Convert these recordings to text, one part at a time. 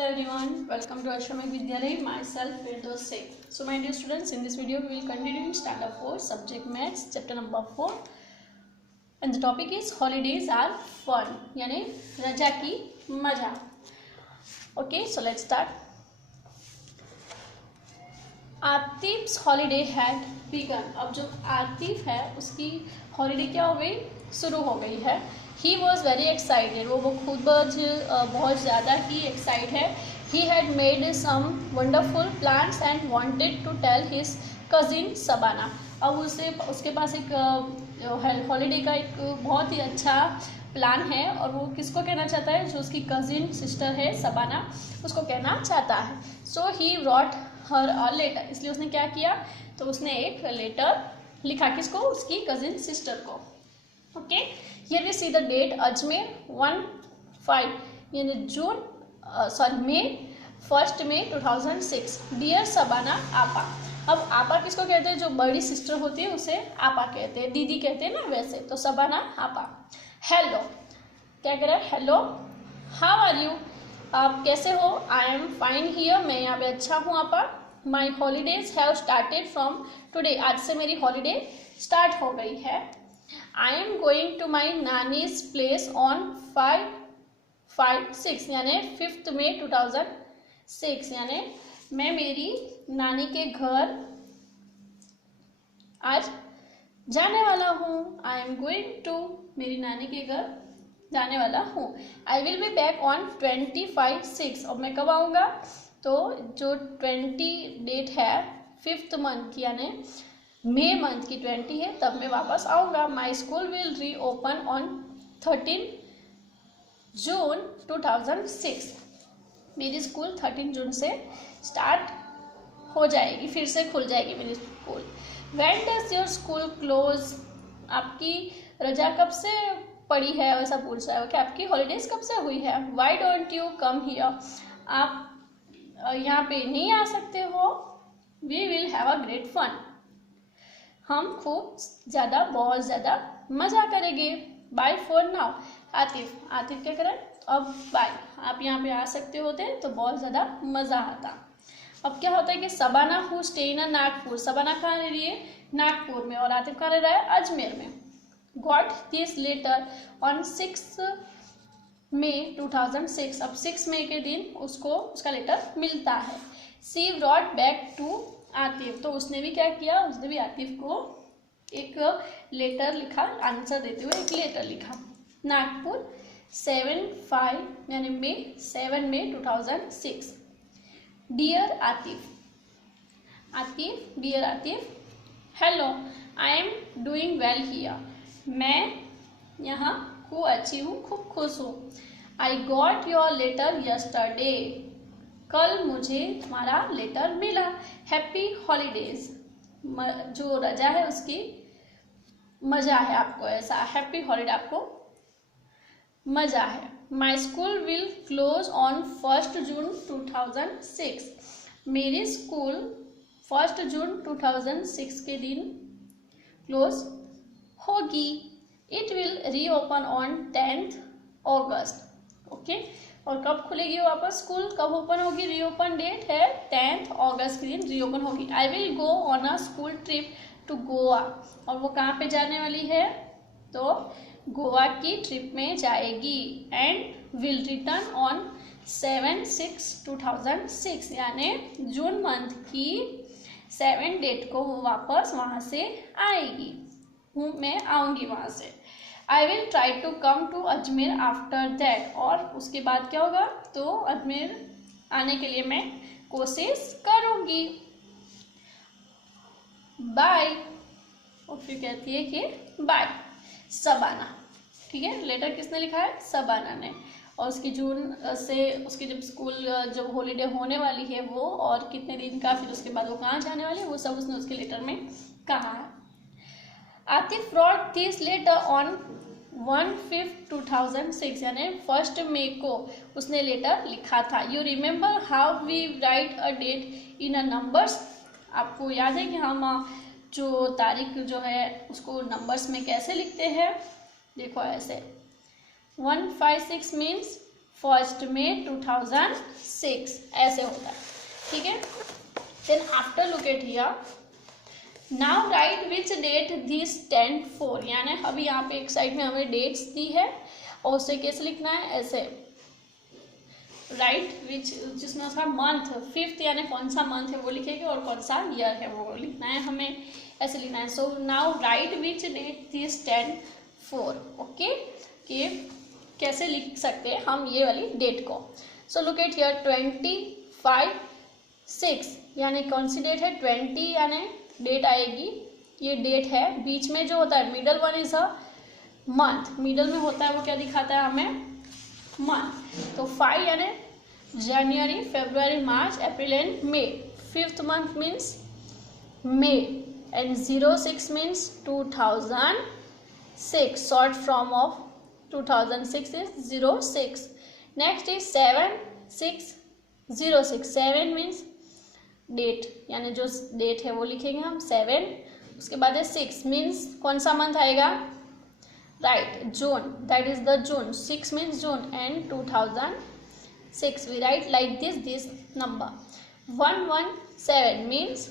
Hello everyone, welcome to Ashramik Vidyalaya. Myself Firdaus Sheikh. So my dear students, in this video we will continue in standard 4 subject maths chapter number 4 and the topic is holidays are fun यानी रजा की मजा. Okay, so let's start. Atif's holiday had begun. अब जो आतिफ है उसकी holiday क्या हो गई, शुरू हो गई है. ही वॉज वेरी एक्साइटेड, वो खुद बहुत ज़्यादा ही एक्साइट है. He had made some wonderful plans and wanted to tell his cousin Shabana. अब उसके पास एक हॉलीडे का एक बहुत ही अच्छा प्लान है और वो किसको कहना चाहता है, जो उसकी कजिन सिस्टर है शबाना, उसको कहना चाहता है. सो ही रॉट हर अ लेटर, इसलिए उसने क्या किया, तो उसने एक लेटर लिखा, किसको, उसकी कजिन सिस्टर को. Okay, here we see the date Ajmer 1/5 यानी मई 1 मई 2006. डियर शबाना आपा. अब आपा किसको कहते हैं, जो बड़ी सिस्टर होती है उसे आपा कहते हैं, दीदी कहते हैं ना वैसे, तो शबाना आपा. हेलो, क्या कह रहा है, हेलो, हाउ आर यू, आप कैसे हो. आई एम फाइन हियर, मैं यहाँ पे अच्छा हूँ आपा. My holidays have started from today, आज से मेरी हॉलीडे स्टार्ट हो गई है. I am going to my nani's place on 5/6 यानी 5 मई 2006 यानी मैं मेरी नानी के घर आज जाने वाला हूँ. आई एम गोइंग टू, मेरी नानी के घर जाने वाला हूँ. I will be back on 25/6, और मैं कब आऊँगा, तो जो 20 डेट है 5th मंथ की यानी मई मंथ की 20 है, तब मैं वापस आऊँगा. माई स्कूल विल री ओपन ऑन 13 जून 2006, मेरी स्कूल 13 जून से स्टार्ट हो जाएगी, फिर से खुल जाएगी मेरी school. When does your school close, आपकी रजा कब से पड़ी है, ऐसा पूछ रहा है कि आपकी हॉलीडेज कब से हुई है. Why don't you come here, आप यहाँ पे नहीं आ सकते हो. We will have a great fun, हम खूब ज़्यादा बहुत ज़्यादा मज़ा करेंगे. Bye for now. Atif, Atif क्या करें, अब बाय, आप यहाँ पे आ सकते होते तो बहुत ज़्यादा मज़ा आता. अब क्या होता है कि Shabana who stay in Nagpur, Shabana कहाँ रह रही है, नागपुर में, और आतिफ कहाँ रह रहा है, अजमेर में. गॉट दिस लेटर ऑन 6 मई 2006, अब 6 मई के दिन उसको उसका लेटर मिलता है. सी रॉट बैक टू आतिफ, तो उसने भी क्या किया, उसने भी आतिफ को एक लेटर लिखा, आंसर देते हुए एक लेटर लिखा. नागपुर 7/5 यानी मई 7 मई 2006. Dear Atif, Atif, dear Atif, hello, I am doing well here, मैं यहाँ खूब अच्छी हूँ, खूब खुश हूँ. I got your letter yesterday, कल मुझे तुम्हारा लेटर मिला. हैप्पी हॉलीडेज, जो रजा है उसकी मज़ा है आपको, ऐसा हैप्पी हॉलीडे आपको मज़ा है. My school will close on 1 जून 2006, मेरी स्कूल 1 जून 2006 के दिन क्लोज होगी. इट विल री open on 10th August. Okay, और कब खुलेगी वापस स्कूल, कब ओपन होगी, री ओपन डेट है 10th अगस्त के दिन री ओपन होगी. I will go on a school trip to Goa, और वो कहाँ पे जाने वाली है, तो गोवा की ट्रिप में जाएगी. एंड विल रिटर्न ऑन 7/6/2006 यानी जून मंथ की 7 डेट को वो वापस वहाँ से आएगी, मैं आऊँगी वहाँ से. I will try to come to Ajmer after that, और उसके बाद क्या होगा, तो अजमेर आने के लिए मैं कोशिश करूँगी. बाय, और फिर कहती है कि बाय शबाना. ठीक है, लेटर किसने लिखा है, शबाना ने, और उसकी जून से उसकी जब स्कूल जब हॉलीडे होने वाली है वो, और कितने दिन का, फिर उसके बाद वो कहाँ जाने वाली है, वो सब उसने उसके लेटर में कहा है. Atif wrote this letter on 1/5/2006 यानी 1 मई को उसने लेटर लिखा था. You remember how we write a date in a numbers, आपको याद है कि हम जो तारीख जो है उसको नंबर्स में कैसे लिखते हैं. देखो ऐसे 156 मीन्स 1 May 2006 ऐसे होता है, ठीक है। Then after look at here, now write which date this tenth four, यानी अभी यहाँ पे एक साइड में हमें डेट्स दी है और उसे कैसे लिखना है, ऐसे राइट विच, जिसमें उसका मंथ 5th यानी कौन सा मंथ है वो लिखेंगे और कौन सा ईयर है वो लिखना है, हमें ऐसे लिखना है। So now write which date this 10/4, okay, कि कैसे लिख सकते हैं हम ये वाली डेट को। सो लुक एट हियर 25/6 यानी कौन सी डेट है, 20 यानी डेट आएगी, ये डेट है। बीच में जो होता है middle one is a month, middle में होता है वो क्या दिखाता है हमें, मंथ। तो 5 यानी जनवरी, फरवरी, मार्च, अप्रैल एंड मई, 5th month means May, and 06 means 2006, short form of 2006 is 06। Next is 7/6/06, 7 means date, यानी जो डेट है वो लिखेंगे हम 7। उसके बाद है 6 मीन्स कौन सा मंथ आएगा, right, June, that is the June, 6 means June, and 2006 we write like this number. 117 means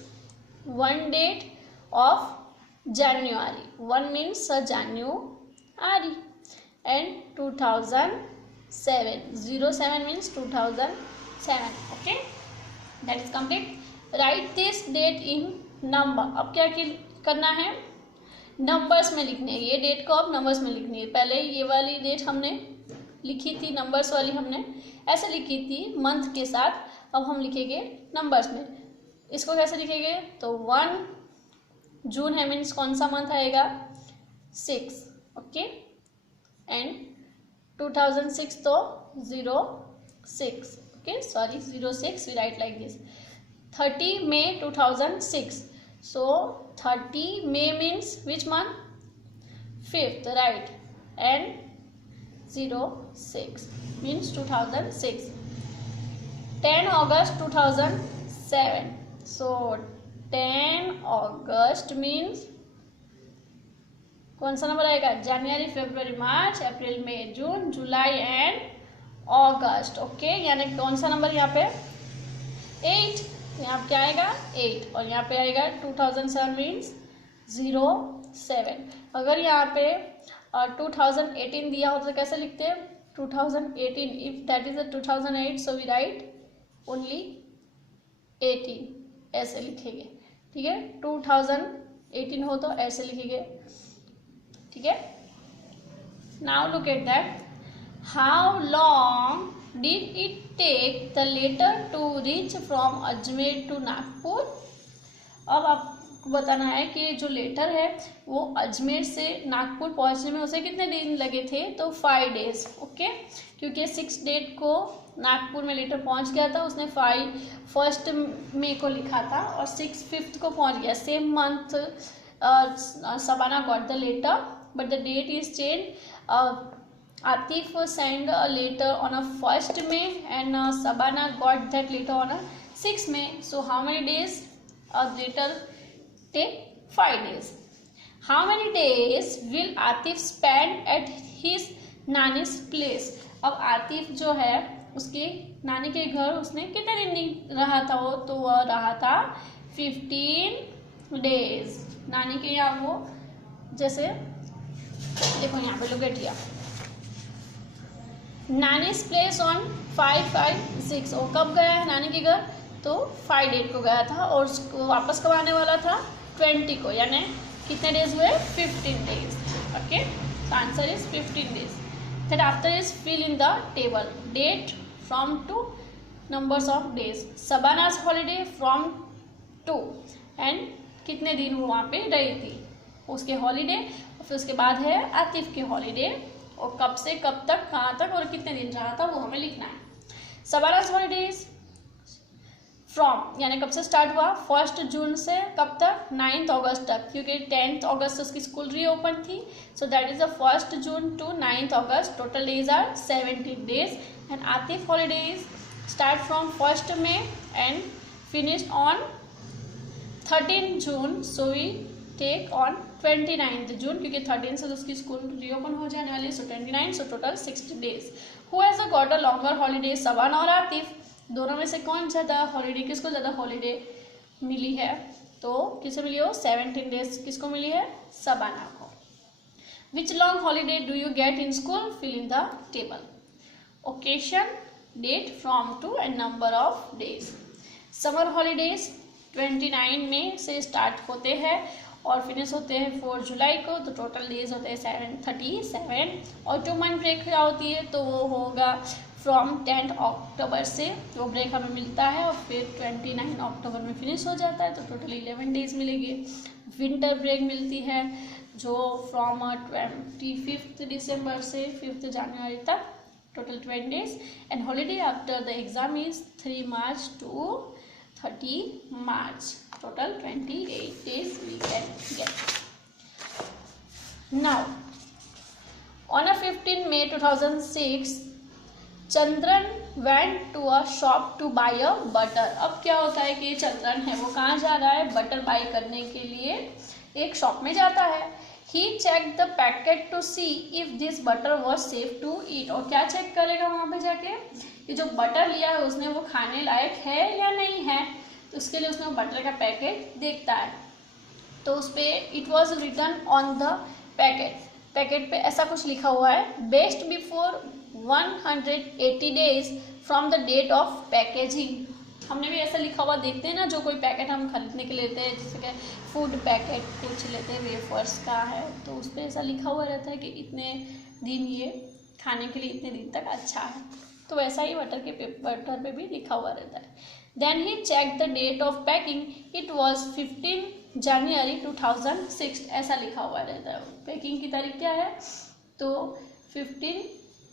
1 date of January, 1 means January, and 2007, 07 means 2007, okay, that is complete. Write this date in number, अब क्या करना है, numbers में लिखनी है, ये date को अब नंबर्स में लिखनी है। पहले ये वाली डेट हमने लिखी थी, नंबर्स वाली हमने ऐसे लिखी थी मंथ के साथ, अब हम लिखेंगे नंबर्स में। इसको कैसे लिखेंगे, तो 1 जून है मीन्स कौन सा मंथ आएगा, 6, ओके, एंड 2006 तो 06, okay, sorry 06 we write like this. 30 May 2006, so 30 May means which month, 5th, right, and 06 means 2006. 10 August 2007, so 10 August means कौन सा नंबर आएगा, जनवरी, फरवरी, March, April, May, June, July and August, okay, यानी कौन सा number यहाँ पे 8, यहाँ पे क्या आएगा 8, और यहाँ पे आएगा 2007 मीन्स 07। अगर यहाँ पे 2018 दिया हो तो कैसे लिखते हैं, 2018, if that is 2008 so we write only 18, ऐसे लिखेंगे, ठीक है। 2018 हो तो ऐसे लिखेंगे, ठीक है। Now look at that, how long did it take the letter to reach from Ajmer to Nagpur. अब आपको बताना है कि जो लेटर है वो अजमेर से नागपुर पहुंचने में उसे कितने दिन लगे थे, तो 5 days, ओके, क्योंकि 6 डेट को नागपुर में लेटर पहुंच गया था, उसने 1 मई को लिखा था और 5th को पहुंच गया, same month Sabana got the letter but the date is changed. Atif sent a letter on a 1st May and Sabana got that letter on a 6th May. So how many days a letter take? 5 days. How many days will Atif spend at his नानी's place? अब आतिफ जो है उसके नानी के घर उसने कितने दिन रहा था, वो तो वह रहा था 15 days नानी के यहाँ। वो जैसे देखो यहाँ पे लोग बैठिया नानी's प्लेस ऑन 5/5/6, और कब गया है नानी के घर, तो 5 डेट को गया था और उसको वापस कब आने वाला था 20 को, यानी कितने डेज हुए 15 days, okay. The answer is 15 days. Then after is fill in the table date from to numbers of days. Sabana's holiday from 2 and कितने दिन वो वहाँ पे रही थी उसके हॉलीडे, और फिर उसके बाद है आतिफ के हॉलीडे, और कब से कब तक कहाँ तक और कितने दिन रहा था वो हमें लिखना है। Sabana's holidays फ्रॉम यानी कब से स्टार्ट हुआ 1 जून से कब तक 9 अगस्त तक, क्योंकि 10 अगस्त से उसकी स्कूल रीओपन थी। So that is the 1 June to 9 August, total days are 17 days. And Atif holidays start from 1 May and finished on 13 June, so we take on 29 June, क्योंकि 13 से तो उसकी स्कूल रीओपन हो जाने वाली है, सो 29, so total 60 days. Who has got a longer holiday, Shabana और आतिफ। दोनों में से कौन ज़्यादा हॉलीडे, किसको ज़्यादा हॉलीडे मिली है? तो किसे मिली हो? 17 डेज किसको मिली है? शबाना को। Which long holiday do you get in school? Fill in the table. Occasion, date, from to and number of days. Summer holidays 29 में से स्टार्ट होते हैं और फिनिश होते हैं 4 जुलाई को, तो टोटल डेज होते हैं 37। और 2 मंथ ब्रेक क्या होती है? तो वो होगा फ्रॉम 10 अक्टूबर से वो ब्रेक हमें मिलता है और फिर 29 अक्टूबर में फिनिश हो जाता है, तो टोटल 11 डेज मिलेंगे। विंटर ब्रेक मिलती है जो फ्रॉम 25 दिसंबर से 5 जनवरी तक, total 20 days. And holiday after the exam is 3 March two 30 March, total 28 days we can get. Now, on a 15 May 2006, Chandran went to a shop to buy a butter. अब क्या होता है कि चंद्रन है वो कहाँ जा रहा है? बटर बाई करने के लिए एक शॉप में जाता है। He checked the packet to see if this butter was safe to eat. और क्या चेक करेगा वहाँ पे जाके? कि जो बटर लिया है उसने वो खाने लायक है या नहीं है, तो उसके लिए उसने बटर का पैकेट देखता है। तो उस पर it was written on the packet पे ऐसा कुछ लिखा हुआ है, best before 180 days from the date of packaging. हमने भी ऐसा लिखा हुआ देखते हैं ना, जो कोई पैकेट हम खरीदने के लिए लेते हैं, जैसे कि फूड पैकेट कुछ लेते हैं वेफर्स का है, तो उस पर ऐसा लिखा हुआ रहता है कि इतने दिन ये खाने के लिए इतने दिन तक अच्छा है, तो वैसा ही बटर पे भी लिखा हुआ रहता है। Then he check the date of packing, it was 15 January 2006, ऐसा लिखा हुआ रहता है। पैकिंग की तारीख क्या है? तो 15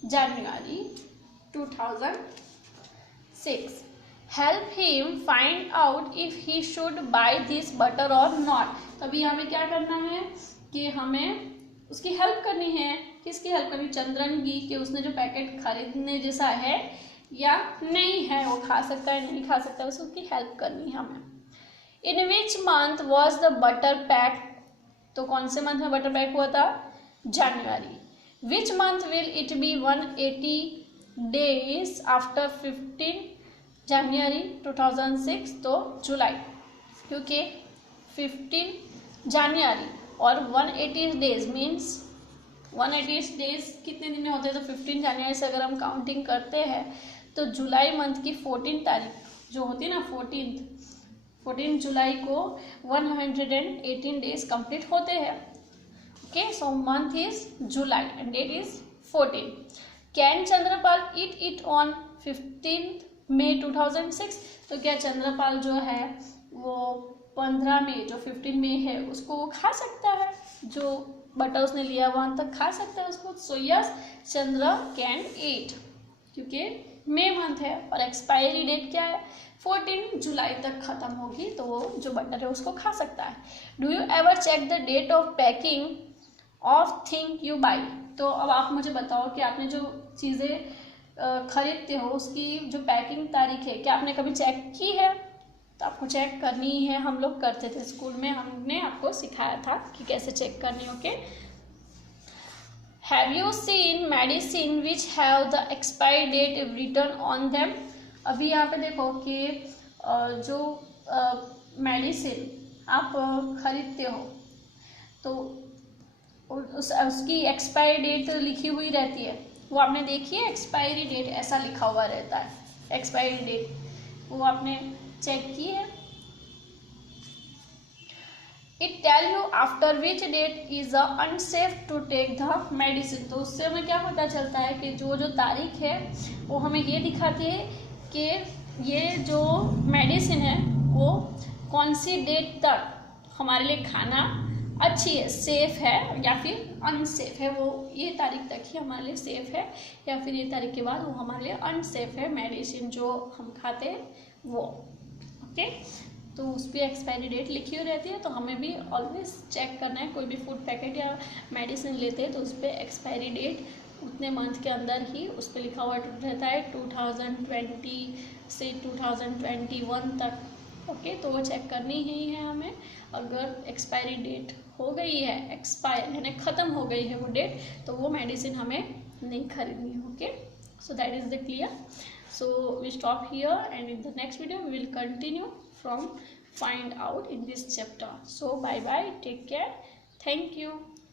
January 2006। Help him find out if he should by this butter और नॉट। तभी हमें क्या करना है कि हमें उसकी हेल्प करनी है। किसकी हेल्प करनी? चंद्रन की, कि उसने जो पैकेट खरीदने जैसा है या नहीं है, वो खा सकता है नहीं खा सकता है, उसकी हेल्प करनी है हमें। In which month was the butter pack? तो कौन से मंथ में बटर पैक हुआ था? जनवरी। Which month will it be 180 days after 15 January 2006? तो जुलाई, क्योंकि 15 जनवरी और 180 डेज मीन्स 180 डेज कितने दिन में होते हैं? तो 15 जनवरी से अगर हम काउंटिंग करते हैं तो जुलाई मंथ की 14 तारीख जो होती है ना, 14 जुलाई को 118 डेज कंप्लीट होते हैं। Okay, so month is July and date is 14। Can Chandrapal eat it on 15 May 2006? तो क्या चंद्रपाल जो है वो 15 मई जो 15 मई है उसको वो खा सकता है? जो बटर उसने लिया वहाँ तक खा सकता है उसको? So yes, Chandra can eat, क्योंकि मई मंथ है और एक्सपायरी डेट क्या है? 14 जुलाई तक ख़त्म होगी, तो वो जो बटर है उसको खा सकता है। Do you ever check the date of packing of thing you buy? तो अब आप मुझे बताओ कि आपने जो चीज़ें खरीदते हो उसकी जो पैकिंग तारीख है, क्या आपने कभी चेक की है? तो आपको चेक करनी ही है, हम लोग करते थे स्कूल में, हमने आपको सिखाया था कि कैसे चेक करनी। Okay, have you seen medicine which have the expiry date written on them? अभी यहाँ पे देखो कि जो मेडिसिन आप खरीदते हो तो उसकी एक्सपायरी डेट लिखी हुई रहती है, वो आपने देखी है? एक्सपायरी डेट ऐसा लिखा हुआ रहता है, एक्सपायरी डेट, वो आपने चेक की है? It tell you after which date is unsafe to take the medicine. तो उससे हमें क्या पता चलता है कि जो तारीख है वो हमें ये दिखाती है कि ये जो मेडिसिन है वो कौन सी डेट तक हमारे लिए खाना अच्छी है, सेफ है या फिर अनसेफ है। वो ये तारीख तक ही हमारे लिए सेफ है या फिर ये तारीख के बाद वो हमारे लिए अनसेफ है, मेडिसिन जो हम खाते हैं वो। ओके, तो उस पर एक्सपायरी डेट लिखी हुई रहती है, तो हमें भी ऑलवेज चेक करना है। कोई भी फूड पैकेट या मेडिसिन लेते हैं तो उस पर एक्सपायरी डेट उतने मंथ के अंदर ही उस पर लिखा हुआ रहता है। 2020 से 2021 तक ओके, तो वो चेक करनी ही है हमें। अगर एक्सपायरी डेट हो गई है, एक्सपायर यानी ख़त्म हो गई है वो डेट, तो वो मेडिसिन हमें नहीं खरीदनी। Okay, so that is the clear. So we stop here, and in the next video we will continue from find out in this chapter. So bye bye, take care, thank you.